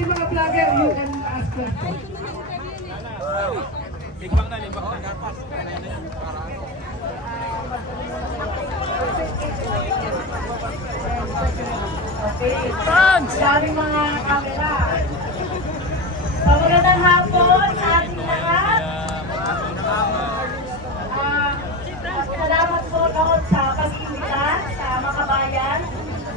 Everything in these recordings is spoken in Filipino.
ating mga vlogger, you can ask questions. Limbang na. Okay. Daming mga camera. So, magandang hapon sa ating lahat. Salamat po noon sa pag-imbita sa mga bayan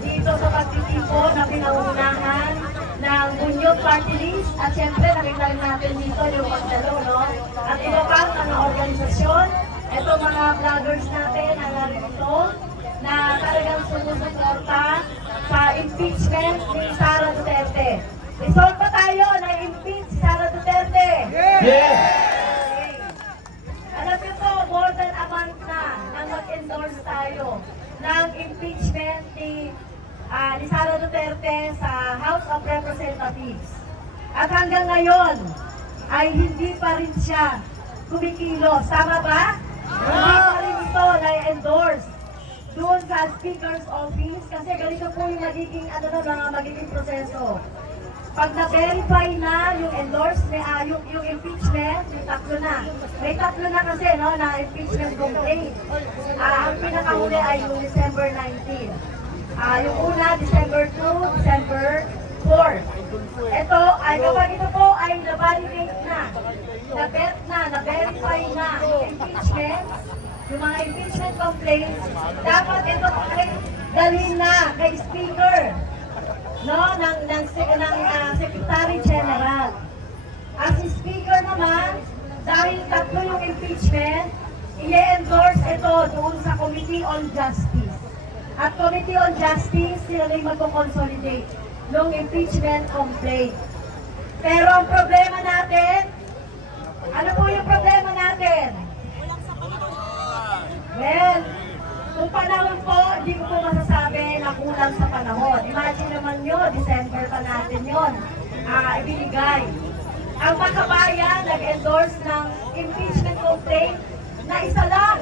dito sa pagtitimpo na pinauunahan ng Bunyog Party List. At syempre, nakita rin natin dito yung pagdalo, no? At iba pang mga organisasyon. Ito mga vloggers natin na narito na talagang sumusuporta sa impeachment ni Sara Duterte. Resolve pa tayo na impeach Sara Duterte? Yes! Okay. Alam niyo po, more than a month na nang mag-endorse tayo ng impeachment ni Sara Duterte sa House of Representatives. At hanggang ngayon ay hindi pa rin siya kumikilos. Tama ba? Hindi pa rin ito na-endorse doon sa Speaker's Office kasi ganito po yung magiging, magiging proseso. Pag na-verify na yung endorsement, yung impeachment, may tatlo na. May tatlo na kasi, no, na impeachment complaint. Ang pinakahuli ay yung December 19. Yung una, December 2, December 4. Ito, ay kapag ito po ay na-validate na, na-bet na, na-verify na yung impeachment, yung mga impeachment complaints, dapat ito ay dalhin na kay Speaker, no, ng Secretary General. As Speaker naman, dahil tatlo yung impeachment, i-endorse ito doon sa Committee on Justice. At Committee on Justice, sila rin magko-consolidate ng impeachment complaint. Pero ang problema natin, ano po yung problema natin? Well, kung panahon po, hindi ko po masasabi na kulang sa panahon. Imagine naman yun, December pa natin yun, ibinigay. Ang makabayan nag-endorse ng impeachment complaint na isa lang.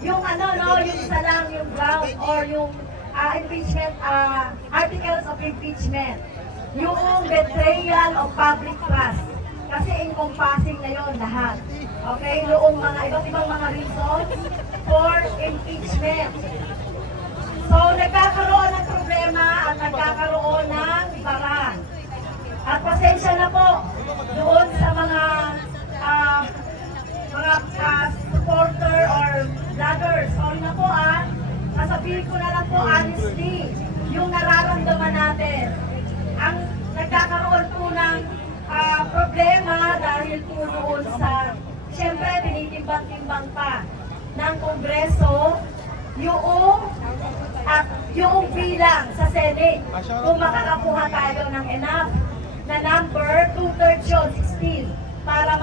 Yung yung isa lang yung ground or yung impeachment, articles of impeachment. Yung betrayal of public trust. Kasi encompassing na yun lahat. Okay? Yung mga iba't ibang mga reasons for impeachment. So, nagkakaroon ng problema at nagkakaroon ng barang. At pasensya na po doon sa mga supporter or vloggers. Sorry na po sasabihin ko na lang po honestly yung nararamdaman natin. Ang nagkakaroon po ng problema dahil po doon sa, siyempre tinitimbang-timbang pa ng Kongreso yung bilang sa Senate. Kung makakakuha tayo ng enough na number, 2/3 yun, 16, para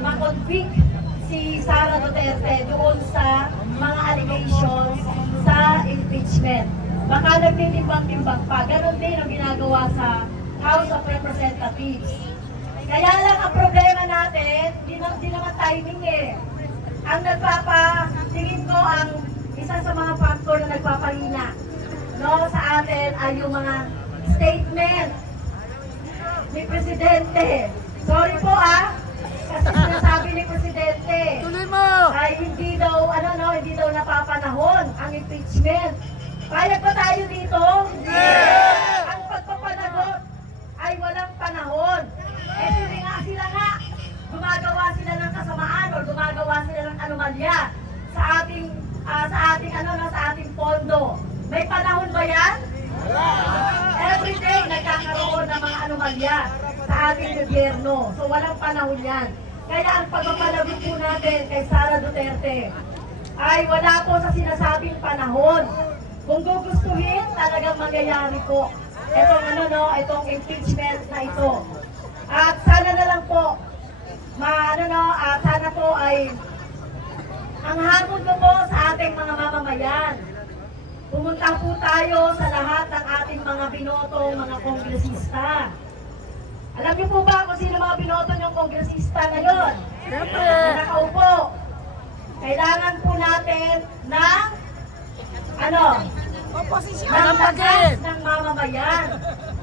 ma-convict si Sara Duterte doon sa mga allegations sa impeachment. Baka nagtitimbang-timbang pa. Ganon din ang ginagawa sa House of Representatives. Kaya lang ang problema natin, di naman timing eh. Ang tingin ko ang isa sa mga factor na nagpapahina, no, sa atin ay yung mga statement ni Presidente. Sorry po kasi sinasabi ni Presidente ay hindi daw napapanahon ang impeachment. Payag ba tayo dito? Yeah! Ang pagpapanagot ay walang panahon. Hindi nga sila gumagawa sila ng kasamaan o gumagawa sila ng anomalya sa ating pondo. May panahon ba yan? Every day nagkakaroon ng mga anomalya sa ating gobyerno. So walang panahon yan. Kaya ang pagpapalagot po natin kay Sara Duterte ay wala po sa sinasabing panahon. Kung gugustuhin, talagang mangyayari po. Itong impeachment na ito. At sana na lang po, sana po ay ang hamon ko po sa ating mga mamamayan. Pumunta po tayo sa lahat ng ating mga binotong mga kongresista. Alam niyo po ba kung sino mga binoto niyong kongresista ngayon? Siyempre! Nakaupo. Kailangan po natin ng ng lakas ng mamamayan,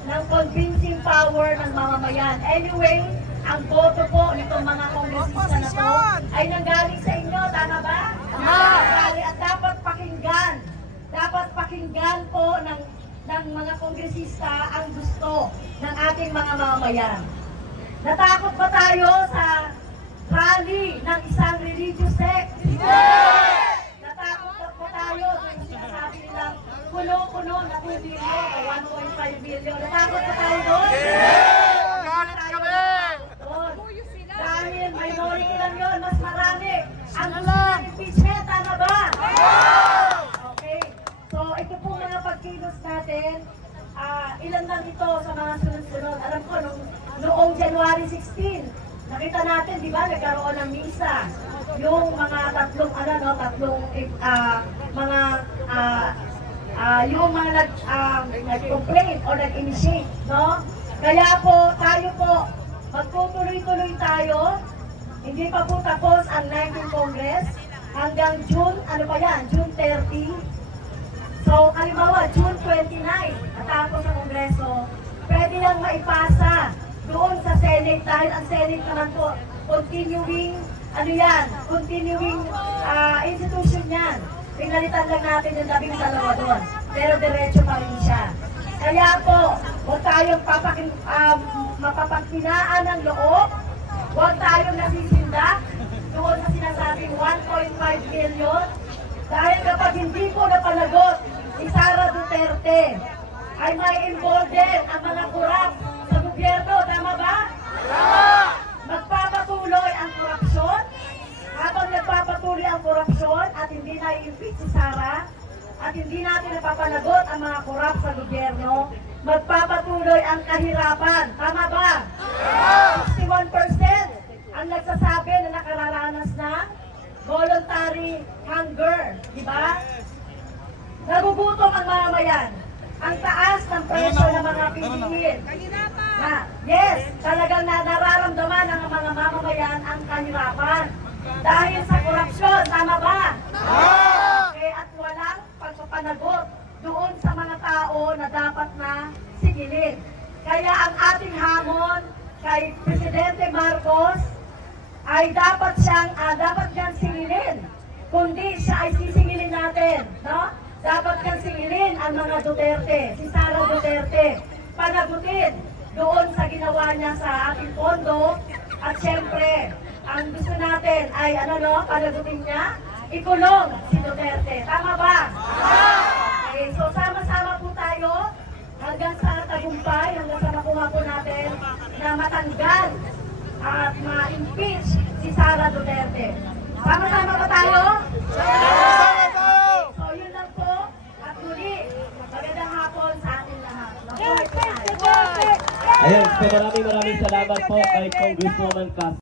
ng convincing power ng mamamayan. mamamayan. Anyway, ang boto po nitong mga kongresista na to ay nanggaling sa inyo, tama ba? Nanggaling at dapat pakinggan po ng mga kongresista ang gusto ng ating mga mamamayan. Natakot ba tayo sa rally ng isang religious sect? Natakot ba tayo sa sinasabi nilang kuno-kuno na 2 billion o 1.5 billion? Natakot ba tayo doon? Dahil minority lang yun, mas marami. Ang gusto ng impeachment, tama ba? Okay. So, ito po mga pagkilos natin. Ilan lang ito sa mga sunod-sunod. Alam ko, noong January 16, nakita natin, di ba, nagkaroon ng misa. Yung mga tatlong nag-complain o nag-initiate, no? Kaya po, tayo po, magtutuloy-tuloy tayo. Hindi pa po tapos ang 19th Congress hanggang June, June 30. So, halimbawa, June 29, natapos ang Kongreso, pwede lang maipasa doon sa Senate dahil ang Senate naman po, continuing institution yan. Pinalitan lang natin yung 12 doon, pero diretso pa rin siya. Kaya po, huwag tayong mapapaghinaan ng loob, huwag tayong nasisindak doon sa sinasabing 1.5 billion. Dahil kapag hindi po napalagot si Sara Duterte, ay may involved din ang mga kurap sa gobyerno. Tama ba? Magpapatuloy ang korupsyon. Habang nagpapatuloy ang korupsyon at hindi na i-impeach si Sara, at hindi natin napapanagot ang mga kurap sa gobyerno, magpapatuloy ang kahirapan. Tama ba? 61% ang nagsasabi na nakararanas ng voluntary hunger. Di ba? Nagugutom ang mamamayan. Ang taas ng presyo ng mga bilihin. Yes, talagang nararamdaman ng mga mamamayan ang kahirapan. Dahil sa korupsyon, tama ba? Okay, at walang pagpapanagot doon sa mga tao na dapat na sigilin. Kaya ang ating hamon kay Presidente Marcos ay dapat niyang singilin. Kundi siya ay sisingilin natin, no? Dapat niyang singilin ang mga Duterte, si Sara Duterte, panagutin doon sa ginawa niya sa ating pondo. At syempre, ang gusto natin ay panagutin niya, ikulong si Duterte. Tama ba? Okay, so sama-sama po tayo hanggang sa tagumpay, hanggang sa makuha po natin na matanggal at ma-impeach si Sara Duterte. Sama-sama ba tayo? So yun lang po. At muli, magandang hapon sa ating lahat. Ayan, so maraming salamat po kay Congresswoman Cas.